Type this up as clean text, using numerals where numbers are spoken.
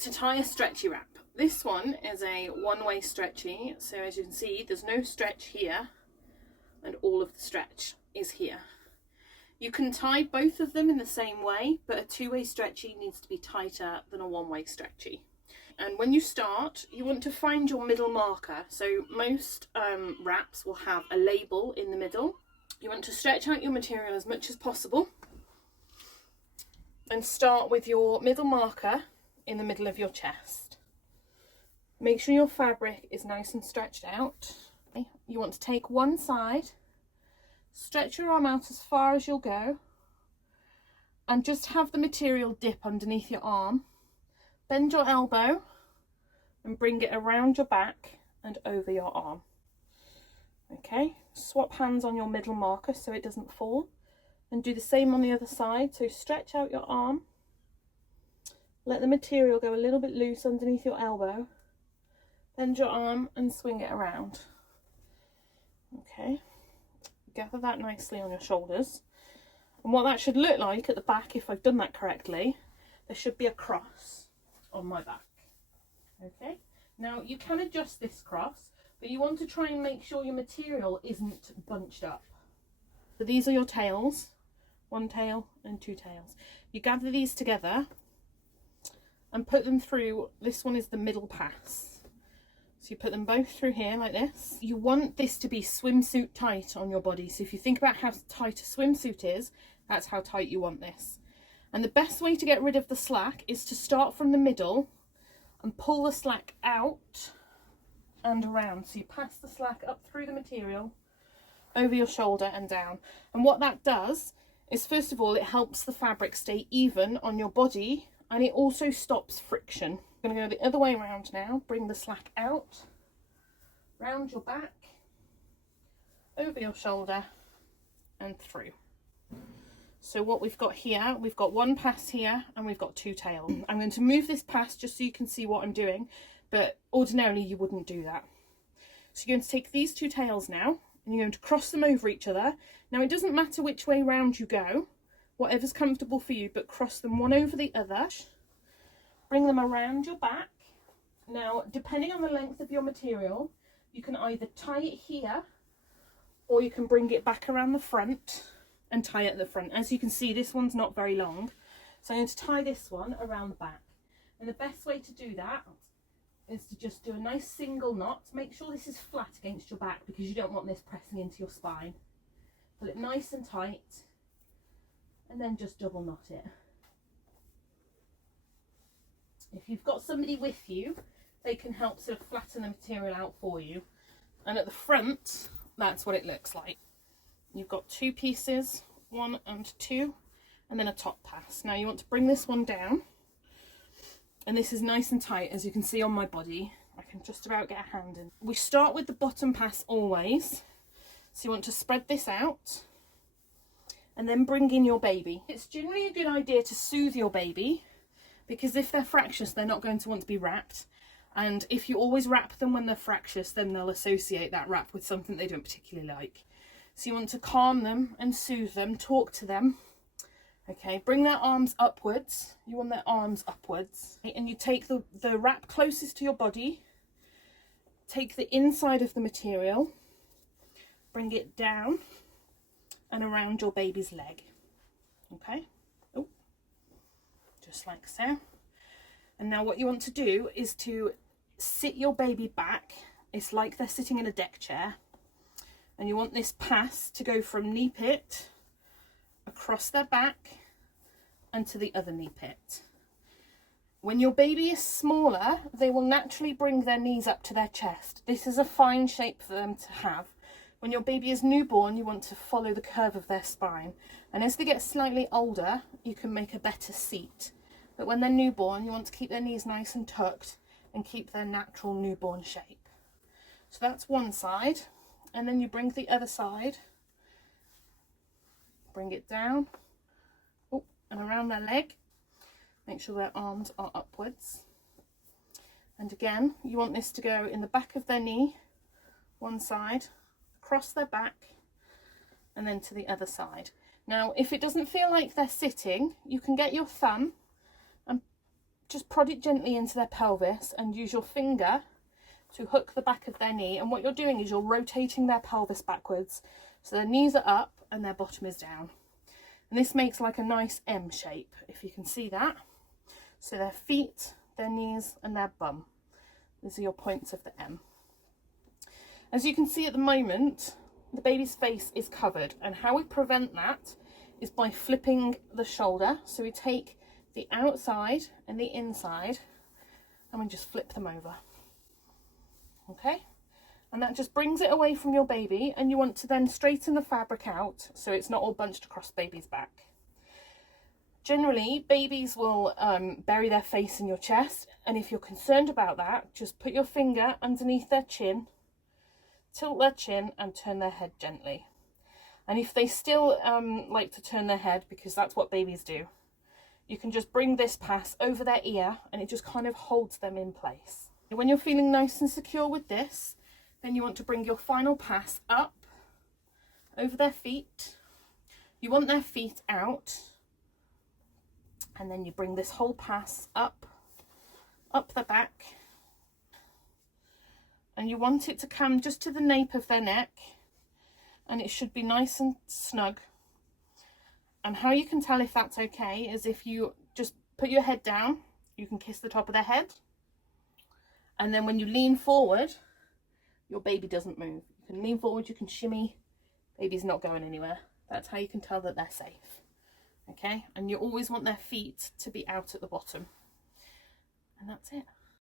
to tie a stretchy wrap. This one is a one-way stretchy, so as you can see there's no stretch here and all of the stretch is here. You can tie both of them in the same way, but a two-way stretchy needs to be tighter than a one-way stretchy. And when you start, you want to find your middle marker. So most wraps will have a label in the middle. You want to stretch out your material as much as possible and start with your middle marker in the middle of your chest. Make sure your fabric is nice and stretched out. You want to take one side, stretch your arm out as far as you'll go, and just have the material dip underneath your arm. Bend your elbow and bring it around your back and over your arm. Okay, swap hands on your middle marker so it doesn't fall, and do the same on the other side. So stretch out your arm, let the material go a little bit loose underneath your elbow, bend your arm and swing it around. Okay, gather that nicely on your shoulders, and what that should look like at the back, if I've done that correctly, there should be a cross on my back. Okay, now you can adjust this cross, but you want to try and make sure your material isn't bunched up. So these are your tails, one tail and two tails. You gather these together and put them through, this one is the middle pass. So you put them both through here like this. You want this to be swimsuit tight on your body. So if you think about how tight a swimsuit is, that's how tight you want this. And the best way to get rid of the slack is to start from the middle and pull the slack out and around. So you pass the slack up through the material, over your shoulder and down. And what that does is, first of all, it helps the fabric stay even on your body, and it also stops friction. I'm going to go the other way around now. Bring the slack out, round your back, over your shoulder and through. So what we've got here, we've got one pass here and we've got two tails. I'm going to move this pass just so you can see what I'm doing, but ordinarily you wouldn't do that. So you're going to take these two tails now and you're going to cross them over each other. Now it doesn't matter which way round you go, whatever's comfortable for you, but cross them one over the other. Bring them around your back. Now, depending on the length of your material, you can either tie it here or you can bring it back around the front and tie it at the front. As you can see, this one's not very long, so I'm going to tie this one around the back. And the best way to do that is to just do a nice single knot. Make sure this is flat against your back because you don't want this pressing into your spine. Pull it nice and tight and then just double knot it. If you've got somebody with you, they can help sort of flatten the material out for you. And at the front, that's what it looks like. You've got two pieces, 1 and 2, and then a top pass. Now you want to bring this one down, and this is nice and tight, as you can see on my body. I can just about get a hand in. We start with the bottom pass always, so you want to spread this out and then bring in your baby. It's generally a good idea to soothe your baby, because if they're fractious, they're not going to want to be wrapped. And if you always wrap them when they're fractious, then they'll associate that wrap with something they don't particularly like. So you want to calm them and soothe them, talk to them. Okay, bring their arms upwards. You want their arms upwards. Okay, and you take the wrap closest to your body. Take the inside of the material, bring it down and around your baby's leg. Okay, oh, just like so. And now what you want to do is to sit your baby back. It's like they're sitting in a deck chair. And you want this pass to go from knee pit across their back and to the other knee pit. When your baby is smaller, they will naturally bring their knees up to their chest. This is a fine shape for them to have. When your baby is newborn, you want to follow the curve of their spine. And as they get slightly older, you can make a better seat. But when they're newborn, you want to keep their knees nice and tucked and keep their natural newborn shape. So that's one side. And then you bring the other side, bring it down, oh, and around their leg. Make sure their arms are upwards. And again, you want this to go in the back of their knee, one side, across their back, and then to the other side. Now, if it doesn't feel like they're sitting, you can get your thumb and just prod it gently into their pelvis and use your finger to hook the back of their knee. And what you're doing is you're rotating their pelvis backwards. So their knees are up and their bottom is down. And this makes like a nice M shape, if you can see that. So their feet, their knees and their bum. These are your points of the M. As you can see at the moment, the baby's face is covered, and how we prevent that is by flipping the shoulder. So we take the outside and the inside and we just flip them over. Okay, and that just brings it away from your baby, and you want to then straighten the fabric out so it's not all bunched across baby's back. Generally, babies will bury their face in your chest, and if you're concerned about that, just put your finger underneath their chin, tilt their chin and turn their head gently. And if they still like to turn their head, because that's what babies do, you can just bring this pass over their ear and it just kind of holds them in place. When you're feeling nice and secure with this, then you want to bring your final pass up over their feet. You want their feet out, and then you bring this whole pass up the back, and you want it to come just to the nape of their neck, and it should be nice and snug. And how you can tell if that's okay is if you just put your head down, you can kiss the top of their head. And then when you lean forward, your baby doesn't move. You can lean forward, you can shimmy, baby's not going anywhere. That's how you can tell that they're safe. Okay, and you always want their feet to be out at the bottom. And that's it.